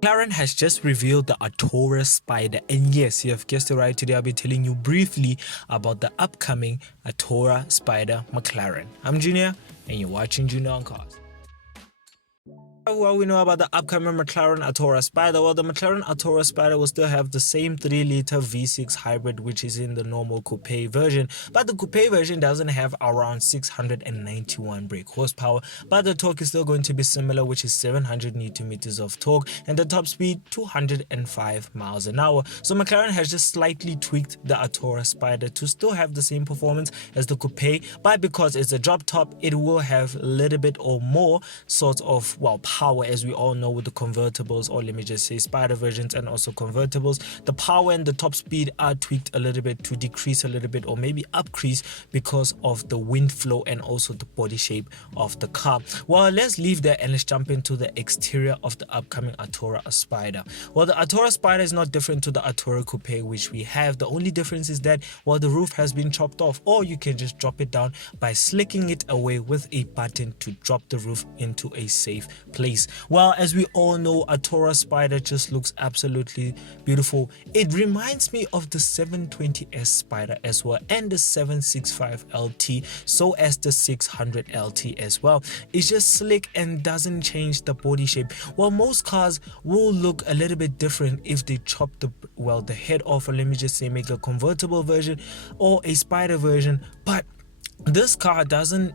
McLaren has just revealed the Artura Spider, and yes, you have guessed it right. Today I'll be telling you briefly about the upcoming Artura Spider McLaren. I'm Junior, and you're watching Junior on Cars. What we know about the upcoming McLaren Artura Spider? Well, the McLaren Artura Spider will still have the same 3-liter V6 hybrid, which is in the normal coupe version, but the coupe version doesn't have around 691 brake horsepower, but the torque is still going to be similar, which is 700 Newton meters of torque, and the top speed 205 miles an hour. So McLaren has just slightly tweaked the Artura Spider to still have the same performance as the coupe, but because it's a drop top, it will have a little bit or more sort of, well, power, as we all know with the convertibles, or let me just say Spider versions and also convertibles. The power and the top speed are tweaked a little bit to decrease a little bit or maybe upcrease because of the wind flow and also the body shape of the car. Well, let's leave that and let's jump into the exterior of the upcoming Artura Spider. Well, the Artura Spider is not different to the Artura Coupe which we have. The only difference is that, well, the roof has been chopped off, or you can just drop it down by slicking it away with a button to drop the roof into a safe place. Well, as we all know, Artura Spider just looks absolutely beautiful. It reminds me of the 720S Spider as well, and the 765 LT, so as the 600 LT as well. It's just slick and doesn't change the body shape. Well, most cars will look a little bit different if they chop the head off, or let me just say make a convertible version or a Spider version, but this car doesn't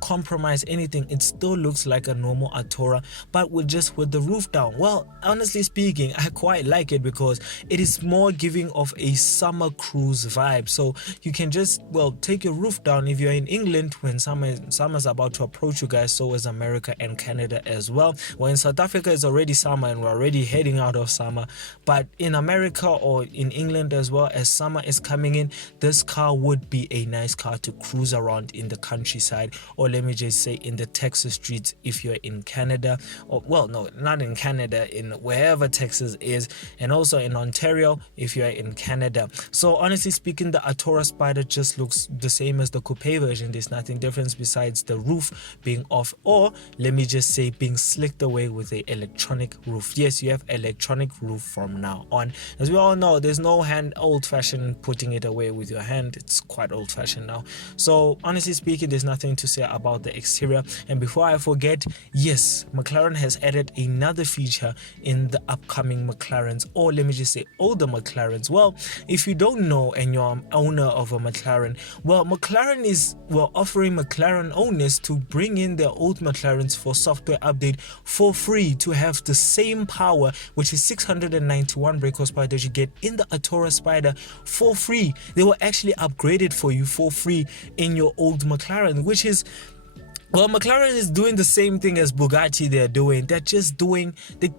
compromise anything. It still looks like a normal Artura, but with the roof down. Well, honestly speaking, I quite like it because it is more giving of a summer cruise vibe. So you can just take your roof down if you're in England when summer's about to approach you guys. So is America and Canada as well. Well, in South Africa it's already summer and we're already heading out of summer, but in America or in England as well, as summer is coming in, this car would be a nice car to cruise around in the countryside, or let me just say in the Texas streets if you're in Canada, or well, no, not in Canada, in wherever Texas is, and also in Ontario if you're in Canada. So honestly speaking, the Artura Spider just looks the same as the coupe version. There's nothing different besides the roof being off, or let me just say being slicked away with a electronic roof. Yes, you have electronic roof from now on. As we all know, there's no old-fashioned putting it away with your hand. It's quite old-fashioned now. So honestly speaking, there's nothing to say about the exterior. And before I forget, yes, McLaren has added another feature in the upcoming McLarens, or let me just say older McLarens. Well, if you don't know and you're an owner of a McLaren, well, McLaren is offering McLaren owners to bring in their old McLarens for software update for free, to have the same power, which is 691 brake horsepower that you get in the Artura Spider, for free. They will actually upgrade it for you for free in your old McLaren, which is, well, McLaren is doing the same thing as Bugatti they're doing. They're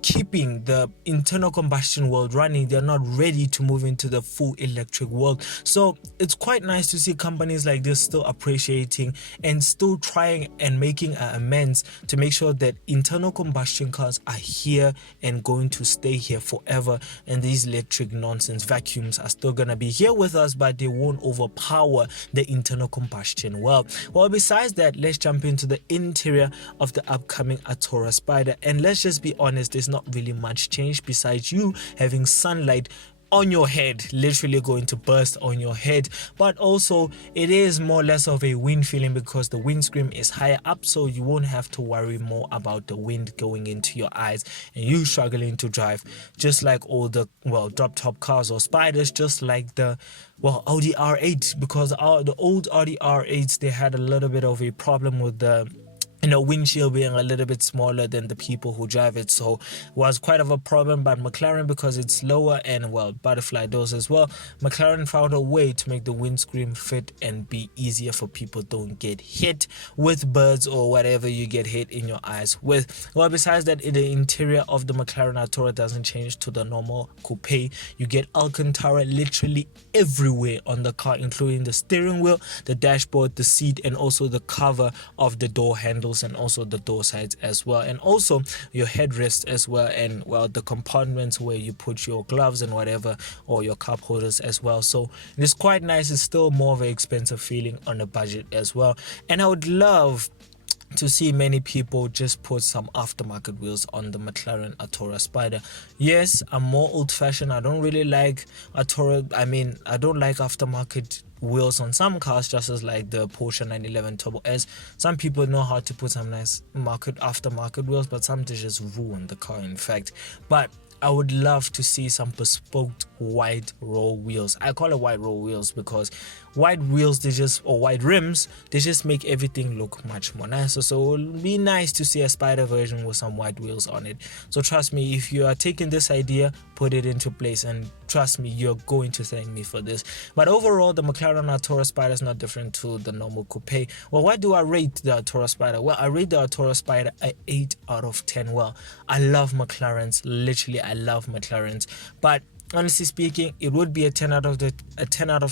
keeping the internal combustion world running. They're not ready to move into the full electric world. So it's quite nice to see companies like this still appreciating and still trying and making amends to make sure that internal combustion cars are here and going to stay here forever. And these electric nonsense vacuums are still going to be here with us, but they won't overpower the internal combustion world. Well, besides that, let's jump into the interior of the upcoming Artura Spider, and let's just be honest, there's not really much change besides you having sunlight on your head, literally going to burst on your head, but also it is more or less of a wind feeling because the windscreen is higher up, so you won't have to worry more about the wind going into your eyes and you struggling to drive, just like all the drop top cars or Spiders, just like the Audi R8, because the old Audi R8s, they had a little bit of a problem with the windshield being a little bit smaller than the people who drive it, so it was quite of a problem. But McLaren, because it's lower and butterfly doors as well, McLaren found a way to make the windscreen fit and be easier for people don't get hit with birds or whatever you get hit in your eyes with. Well, besides that, the interior of the McLaren Artura doesn't change to the normal coupe. You get Alcantara literally everywhere on the car, including the steering wheel, the dashboard, the seat, and also the cover of the door handles, and also the door sides as well, and also your headrest as well, and the compartments where you put your gloves and whatever, or your cup holders as well. So it's quite nice. It's still more of an expensive feeling on a budget as well, and I would love to see many people just put some aftermarket wheels on the McLaren Artura Spider. Yes, I'm more old-fashioned. I don't really like Artura. I don't like aftermarket wheels on some cars, just as like the Porsche 911 Turbo S. Some people know how to put some nice aftermarket wheels, but some they just ruin the car, in fact. But I would love to see some bespoke wide roll wheels. I call it wide roll wheels because wide wheels, or wide rims, they just make everything look much more nicer. So it would be nice to see a Spider version with some wide wheels on it. So trust me, if you are taking this idea, put it into place, and trust me, you're going to thank me for this. But overall, the McLaren Artura Spider is not different to the normal coupe. Well, why do I rate the Artura Spider? Well, I rate the Artura Spider a 8 out of 10. Well, I love McLarens. Literally, I love McLarens. But honestly speaking, it would be a 10 out of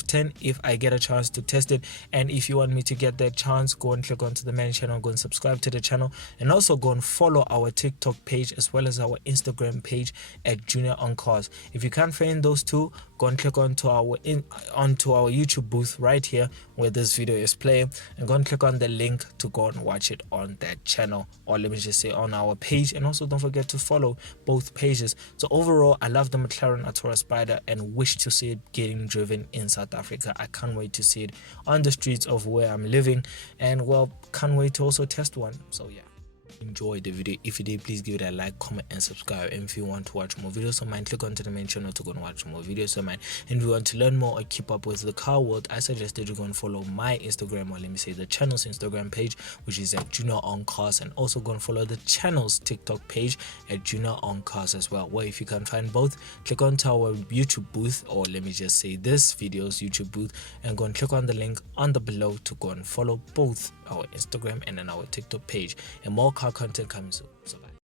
10 if I get a chance to test it. And if you want me to get that chance, go and click onto the main channel, go and subscribe to the channel, and also go and follow our TikTok page as well as our Instagram page at Junior on Cars. If you can't find those two, go and click onto our YouTube booth right here where this video is playing, and go and click on the link to go and watch it on that channel, or let me just say on our page. And also don't forget to follow both pages. So overall, I love the McLaren Artura Spider and wish to see it getting driven in South Africa. I can't wait to see it on the streets of where I'm living, and well, can't wait to also test one. So yeah, enjoy the video. If you did, please give it a like, comment, and subscribe. And if you want to watch more videos of mine, click onto the main channel to go and watch more videos of mine. And if you want to learn more or keep up with the car world, I suggest that you go and follow my Instagram, or let me say the channel's Instagram page, which is at Junior on Cars, and also go and follow the channel's TikTok page at Junior on Cars as well. Where if you can find both, click onto our YouTube booth, or let me just say this video's YouTube booth, and go and click on the link on the below to go and follow both our Instagram and then our TikTok page, and more car content coming soon. So bye.